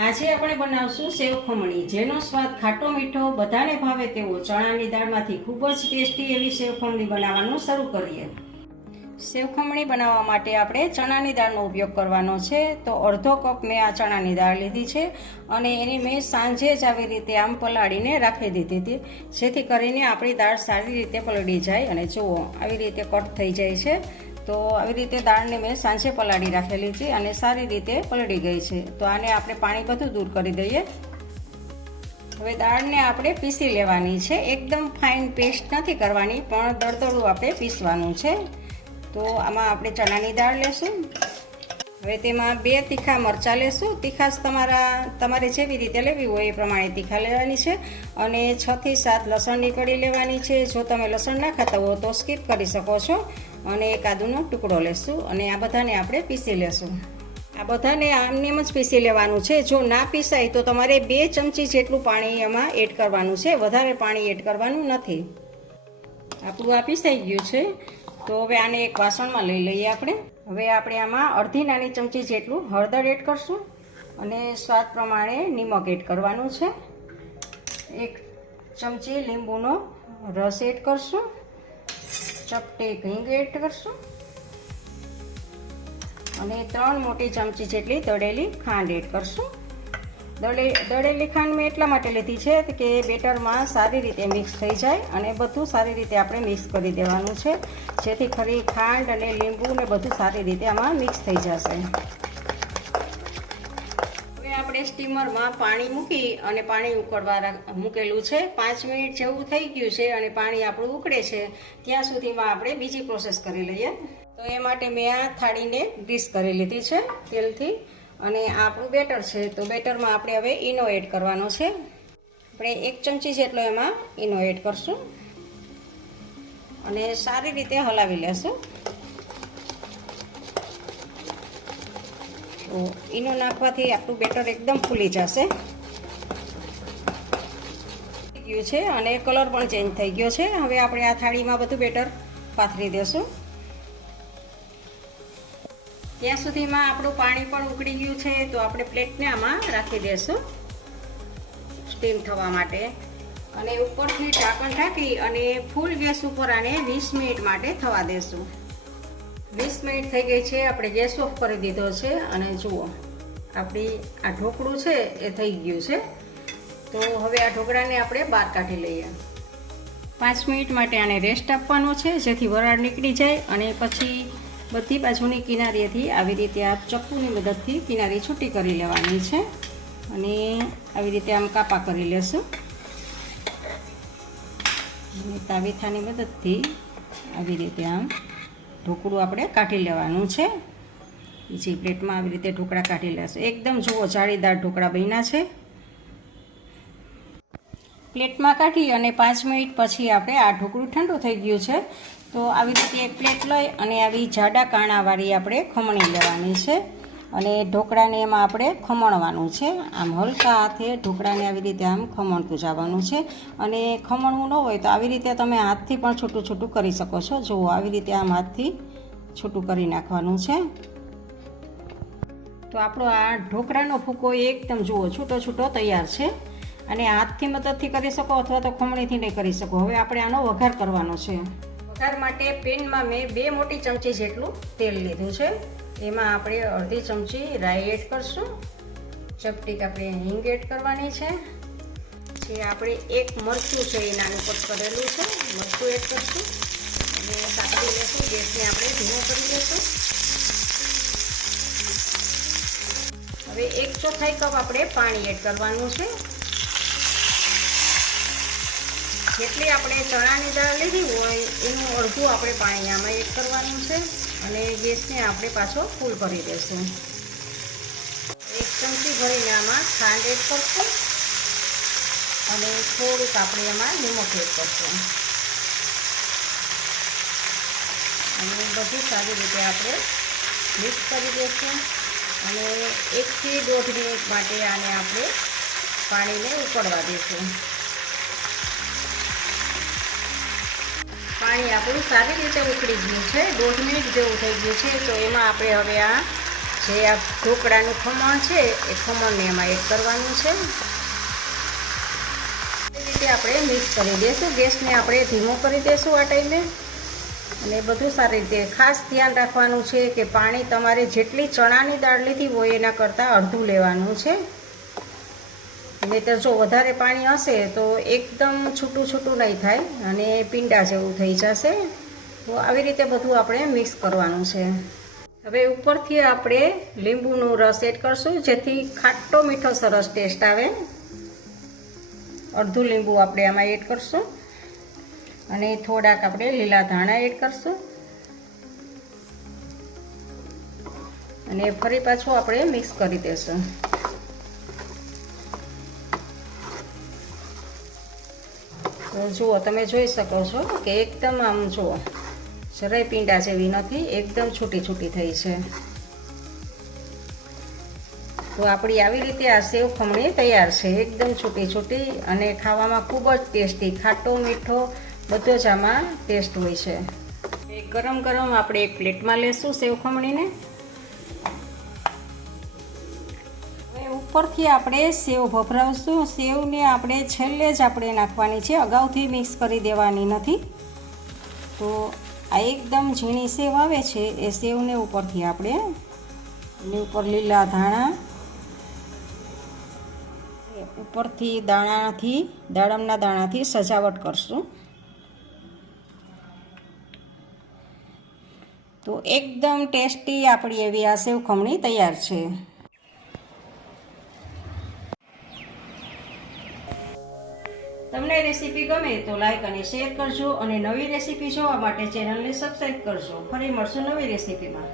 આજે આપણે બનાવશું સેવ ખમણી, જેનો સ્વાદ ખાટો મીઠો બધાને ભાવે તેવો ચણાની દાળમાંથી ખૂબ જ ટેસ્ટી એવી સેવ ખમણી બનાવવાનું શરૂ કરીએ। સેવ ખમણી બનાવવા માટે આપણે ચણાની દાળનો ઉપયોગ કરવાનો છે। તો અડધો કપ મેં આ ચણાની દાળ લીધી છે અને એની મેં સાંજે જ આવી રીતે આમ પલાળીને રાખી દીધી હતી, જેથી કરીને આપણી દાળ સારી રીતે પલળી જાય। અને જુઓ આવી રીતે કટ થઈ જાય છે। તો આવી રીતે દાળને મેં સાંજે પલાળી રાખેલી હતી અને સારી રીતે પલળી ગઈ છે। તો આને આપણે પાણી બધું દૂર કરી દઈએ। હવે દાળને આપણે પીસી લેવાની છે, એકદમ ફાઇન પેસ્ટ નથી કરવાની, પણ દળદળું આપણે પીસવાનું છે। તો આમાં આપણે ચણાની દાળ લેશું। હવે તેમાં 2 તીખા મરચાં લેશું। તીખાશ તમારે જેવી રીતે લેવી હોય એ પ્રમાણે તીખા લેવાની છે। અને 6 થી 7 લસણની કળી લેવાની છે। જો તમે લસણ ના ખાતા હો તો સ્કીપ કરી શકો છો। અને એક આદુનો ટુકડો લેશું અને આ બધાને આપણે પીસી લેશું। આ બધાને આમનેમ જ પીસી લેવાનું છે। જો ના પીસાય તો તમારે 2 ચમચી જેટલું પાણી એમાં એડ કરવાનું છે, વધારે પાણી એડ કરવાનું નથી। આપણું આ પીસાઈ ગયું છે। તો હવે આને એક વાસણમાં લઈ લઈએ આપણે। હવે આપણે આમાં અડધી નાની ચમચી જેટલું હળદર એડ કરશું અને સ્વાદ પ્રમાણે નિમક એડ કરવાનું છે। 1 ચમચી લીંબુનો રસ એડ કરશું, ચપટી હિંગ એડ કરશું અને 3 મોટી ચમચી જેટલી દળેલી ખાંડ એડ કરશું। દળેલી ખાંડ મેં એટલા માટે લીધી છે કે બેટરમાં સારી રીતે મિક્સ થઈ જાય અને બધું સારી રીતે આપણે મિક્સ કરી દેવાનું છે, જેથી ખરી ખાંડ અને લીંબુ ને બધું સારી રીતે આમાં મિક્સ થઈ જશે। હવે આપણે સ્ટીમરમાં પાણી મૂકી અને પાણી ઉકળવા મૂકેલું છે। 5 મિનિટ જેવું થઈ ગયું છે અને પાણી આપણું ઉકળે છે, ત્યાં સુધીમાં આપણે બીજી પ્રોસેસ કરી લઈએ। તો એ માટે મેં આ થાળીને ગ્રીસ કરી લીધી છે તેલથી અને આપણું બેટર છે। તો બેટરમાં આપણે હવે ઈનો એડ કરવાનો છે। આપણે 1 ચમચી જેટલો એમાં ઈનો એડ કરશું અને સારી રીતે હલાવી લેશું। તો ઈનો નાખવાથી આપણું બેટર એકદમ ફૂલી જશે ગયું છે અને કલર પણ ચેન્જ થઈ ગયો છે। હવે આપણે આ થાળીમાં બધું બેટર પાથરી દેશું। ત્યાં સુધીમાં આપણું પાણી પણ ઉકળી ગયું છે। તો આપણે પ્લેટને આમાં રાખી દેશું સ્ટીમ થવા માટે અને ઉપરથી ઢાંકણ ઢાંકી અને ફૂલ ગેસ ઉપર આને 20 મિનિટ માટે થવા દેશું। 20 મિનિટ થઈ ગઈ છે, આપણે ગેસ ઓફ કરી દીધો છે અને જુઓ આપણી આ ઢોકળું છે એ થઈ ગયું છે। તો હવે આ ઢોકળાને આપણે બહાર કાઢી લઈએ। 5 મિનિટ માટે આને રેસ્ટ આપવાનો છે, જેથી વરાળ નીકળી જાય અને પછી બધી બાજુની કિનારીએથી આવી રીતે આ ચપ્પુની મદદથી કિનારી છૂટી કરી લેવાની છે અને આવી રીતે આમ કાપા કરી લેશું અને તાવીથાની મદદથી આવી રીતે આમ ઢોકળું આપણે કાઢી લેવાનું છે। બીજી પ્લેટમાં આવી રીતે ઢોકળા કાઢી લેશું। એકદમ જુઓ જાળીદાર ઢોકળા બન્યા છે। પ્લેટમાં કાઢી અને 5 મિનિટ પછી આપણે આ ઢોકળું ઠંડુ થઈ ગયું છે। તો આવી રીતે એક પ્લેટ લઈ અને આવી જાડા કાણાવાળી આપણે ખમણી લેવાની છે અને ઢોકળાને એમાં આપણે ખમણવાનું છે। આમ હલકા હાથે ઢોકળાને આવી રીતે આમ ખમણતું જવાનું છે અને ખમણવું ન હોય તો આવી રીતે તમે હાથથી પણ છૂટું છૂટું કરી શકો છો। જુઓ આવી રીતે આમ હાથથી છૂટું કરી નાખવાનું છે। તો આપણો આ ઢોકળાનો ભૂકો એકદમ જુઓ છૂટો છૂટો તૈયાર છે અને હાથથી મદદથી કરી શકો અથવા તો ખમણીથી નહીં કરી શકો। હવે આપણે આનો વઘાર કરવાનો છે। વઘાર માટે પેનમાં મેં 2 મોટી ચમચી જેટલું તેલ લીધું છે। એમાં આપણે અડધી ચમચી રાઈ એડ કરશું, ચપટીક આપણે હિંગ એડ કરવાની છે। પછી આપણે 1 મરચું છે એ નાનું કટ કરેલું છે, મરચું એડ કરશું અને સાતળી લેશું। ગેસને આપણે ધીમો કરી લેશું। હવે 1/4 કપ આપણે પાણી એડ કરવાનું છે। જેટલી આપણે ચણાની દાળ લીધી હોય એનું અડધું આપણે પાણી આમાં એડ કરવાનું છે અને ગેસને આપણે પાછો ફૂલ કરી દઈશું। 1 ચમચી ભરીને આમાં ખાંડ એડ કરશું અને થોડુંક આપણે એમાં નિમક એડ કરશું અને બધું સારી રીતે આપણે મિક્સ કરી દઈશું અને 1 થી 1.5 મિનિટ માટે આને આપણે પાણીને ઉકળવા દઈશું। પાણી આપણું સારી રીતે ઉકળી ગયું છે, 1.5 મિનિટ જેવું થઈ ગયું છે। તો એમાં આપણે હવે આ જે આ ઢોકળાનું ખમણ છે એ ખમણને એમાં એડ કરવાનું છે. એ રીતે આપણે મિક્સ કરી દઈશું. ગેસને આપણે ધીમો કરી દઈશું આ ટાઈમે. અને બધું સારી રીતે ખાસ ધ્યાન રાખવાનું છે કે પાણી તમારે જેટલી ચણાની દાળ લીધી હોય એના કરતાં અડધું લેવાનું છે. નહીંતર જો વધારે પાણી હશે તો એકદમ છૂટું છૂટું નહીં થાય અને પીંડા જેવું થઈ જશે. તો આવી રીતે બધું આપણે મિક્સ કરવાનું છે. હવે ઉપરથી આપણે લીંબુનો રસ એડ કરશું જેથી ખાટો મીઠો સરસ ટેસ્ટ આવે. અડધું લીંબુ આપણે આમાં એડ કરશું અને થોડાક આપણે લીલા ધાણા એડ કરશું અને ફરી પાછું આપણે મિક્સ કરી દઈશું. તો જુઓ, તમે જોઈ શકો છો કે એકદમ આમ જુઓ જરાય પીંડા જેવી નથી, એકદમ છૂટી છૂટી થઈ છે. તો આપણી આવી રીતે આ સેવ ખમણી તૈયાર છે. એકદમ છૂટી છૂટી અને ખાવામાં ખૂબ જ ટેસ્ટી, ખાટો મીઠો બધો જ આમાં ટેસ્ટ હોય છે. ગરમ ગરમ આપણે એક પ્લેટમાં લેશું સેવ ખમણીને. હવે ઉપરથી આપણે સેવ ભભરાવશું. સેવને આપણે છેલ્લે જ આપણે નાખવાની છે, અગાઉથી મિક્સ કરી દેવાની નથી. તો આ એકદમ ઝીણી સેવ આવે છે એ સેવને ઉપરથી આપણે એની ઉપર લીલા ધાણા, ઉપરથી દાડમના દાણાથી સજાવટ કરશું. તો એકદમ ટેસ્ટી આપણી એવી આ સેવ ખમણી તૈયાર છે. તમને રેસીપી ગમે તો લાઈક અને શેર કરજો અને નવી રેસીપી જોવા માટે ચેનલને સબસ્ક્રાઈબ કરજો. ફરી મળશું નવી રેસીપીમાં.